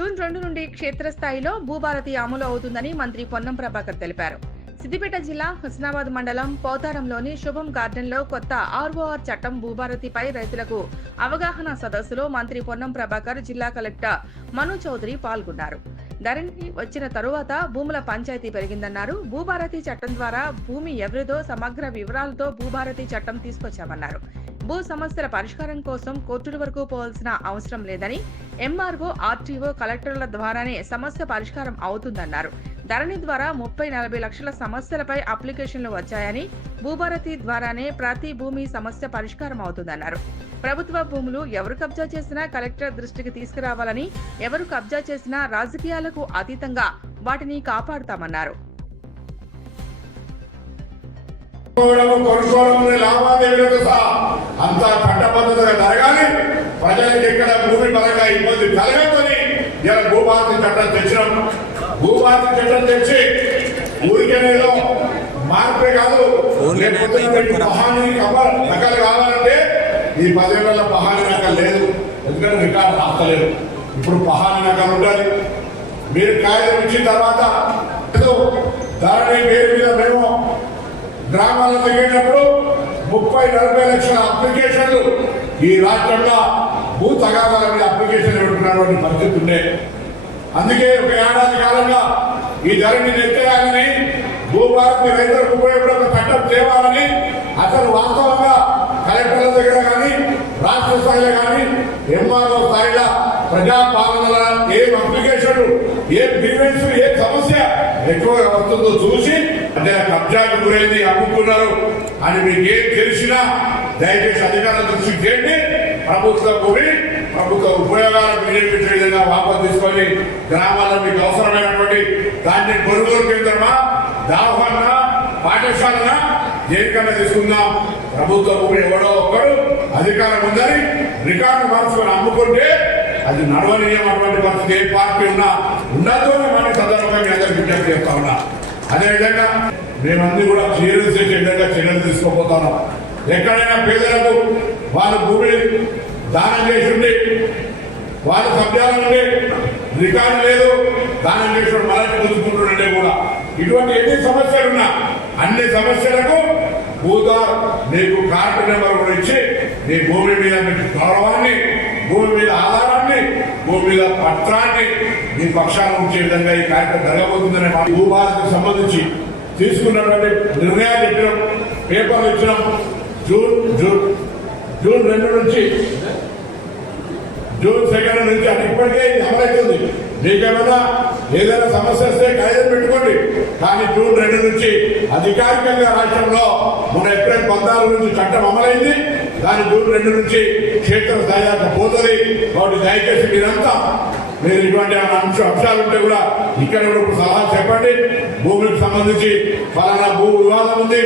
June 2 నుండి క్షేత్రస్థాయిలో భూభారతి అమలు అవుతుందని మంత్రి పొన్నం ప్రభాకర్ తెలిపారు. సిద్దిపేట జిల్లా హుస్నాబాద్ మండలం పోతారంలోని శుభం గార్డెన్లో కొత్త ఆర్ఓఆర్ చట్టం భూభారతిపై రైతులకు అవగాహన సదస్సులో మంత్రి పొన్నం ప్రభాకర్, జిల్లా కలెక్టర్ మను చౌదరి పాల్గొన్నారు. ధరణి వచ్చిన తరువాత భూముల పంచాయతీ పెరిగిందన్నారు. భూభారతి చట్టం ద్వారా భూమి ఎవరిదో సమగ్ర వివరాలతో భూభారతి చట్టం తీసుకొచ్చామన్నారు. భూ సమస్యల పరిష్కారం కోసం కోర్టుల వరకు పోవాల్సిన అవసరం లేదని, ఎంఆర్ఓ, ఆర్టీఓ, కలెక్టర్ల ద్వారానే సమస్య పరిష్కారం అవుతుందన్నారు. ధరణి ద్వారా 30-40 లక్షల సమస్యలపై అప్లికేషన్లు వచ్చాయని, భూభారతి ద్వారానే ప్రతి భూమి సమస్య పరిష్కారం అవుతుందన్నారు. ప్రభుత్వ భూములు ఎవరు కబ్జా చేసినా కలెక్టర్ దృష్టికి తీసుకురావాలని, ఎవరు కబ్జా చేసినా రాజకీయాలకు అతీతంగా వాటిని కాపాడుతామన్నారు. లావాదేవీలతో సహా అంతా చట్టబద్ధతగా జరగాలి. ప్రజలకు ఎక్కడ భూమి పరంగా ఇబ్బంది కలగదని ఇలా భూభారతి చట్టం తెచ్చినాం. భూభారతి చట్టం తెచ్చి ఊరికేనేదో మార్పే కాదు, మహాని నకలు కావాలంటే ఈ 10 ఏళ్ల పహాని నకలు లేదు, ఎందుకంటే రికార్డు రాస్తలేదు. ఇప్పుడు పహాని నకలు ఉండాలి. మీరు కాగితం ఇచ్చిన తర్వాత ధరణి పేరు మీద మేము గ్రామాల్లో తిరిగేటప్పుడు 30-40 లక్షల అప్లికేషన్లు ఈ రాష్ట్రంలో భూ తగాదాల మీద అప్లికేషన్ పెట్టుకున్నటువంటి పరిస్థితి ఉండే. అందుకే ఒక ఏడాది కాలంగా ఈ ధరణి ఎత్తేయాలని, భూభారతి రైతులకు ఉపయోగపడే ఒక చట్టం తేవాలని అసలు వాస్తవంగా కలెక్టర్ల దగ్గర కానీ, రాష్ట్ర స్థాయిలో కానీ, ఎంఆర్ఓ స్థాయిలో ప్రజాపాలనల ఏం అప్లికేషన్లు, ఏ గ్రీవెన్స్, ఏ సమస్య ఎక్కువగా వస్తుందో చూసి అంటే కబ్జాకు గురైంది, అమ్ముకున్నారు అని మీకు ఏం తెలిసినా దయచేసి అధికారుల దృష్టికి చేయండి. ప్రభుత్వ భూమి ప్రభుత్వ ఉపయోగాలకు వినియోగించే విధంగా వాపసు తీసుకొని గ్రామాల్లో మీకు అవసరమైనటువంటి దాన్ని కొనుగోలు కేంద్రమా, దావన్నా, పాఠశాలనా దేనికన్నా తీసుకుందాం. ప్రభుత్వ భూమి ఎవడో ఒక్కడు అధికారం ఉందని రికార్డు మార్చుకొని అమ్ముకుంటే అది నడవనీయం. అటువంటి పరిస్థితి ఏ పార్టీ ఉన్నా ఉండదు అని మన సందర్భంగా మీ అందరూ విజ్ఞప్తి చేస్తా ఉన్నా. అదేవిధంగా మేమందరూ కూడా సీరియస్ చేసే విధంగా చర్యలు తీసుకోపోతున్నాం. ఎక్కడైనా పేదలకు వాళ్ళ భూమిని దానం చేసి ఉండి, వాళ్ళ సభ్యాల నుండి రికార్డు లేదు, దానం చేసి మళ్ళీ పుచ్చుకుంటుండే కూడా ఇటువంటి ఎన్ని సమస్యలున్నా అన్ని సమస్యలకు భూదార్ మీకు కార్డు నెంబర్ కూడా ఇచ్చి మీ భూమి మీద మీకు గౌరవాన్ని, భూమి మీద ఆధారాన్ని, భూమి మీద పత్రాన్ని మీ పక్షాన ఉంచే విధంగా ఈ కార్యక్రమం జరగబోతుందనే భూభారతికి సంబంధించి తీసుకున్నటువంటి నిర్ణయాలు చెప్పినాం, పేపర్లు ఇచ్చినాం. జూన్ 2 నుంచి జూన్ 2 నుంచి అది ఇప్పటికే అమలవుతుంది. మీకేమైనా ఏదైనా సమస్య వస్తే కాగితం పెట్టుకోండి. కానీ జూన్ 2 నుంచి అధికారికంగా రాష్ట్రంలో మన ఏప్రిల్ 14 నుంచి చట్టం అమలైంది. దాని జూన్ 2 నుంచి క్షేత్ర స్థాయి దాకా పోతుంది. కాబట్టి దయచేసి మీరంతా మీరు ఇటువంటి అంశాలు ఉంటే కూడా ఇక్కడ కూడా సలహా చెప్పండి. భూమికి సంబంధించి ఫలానా భూ వివాదం ఉంది.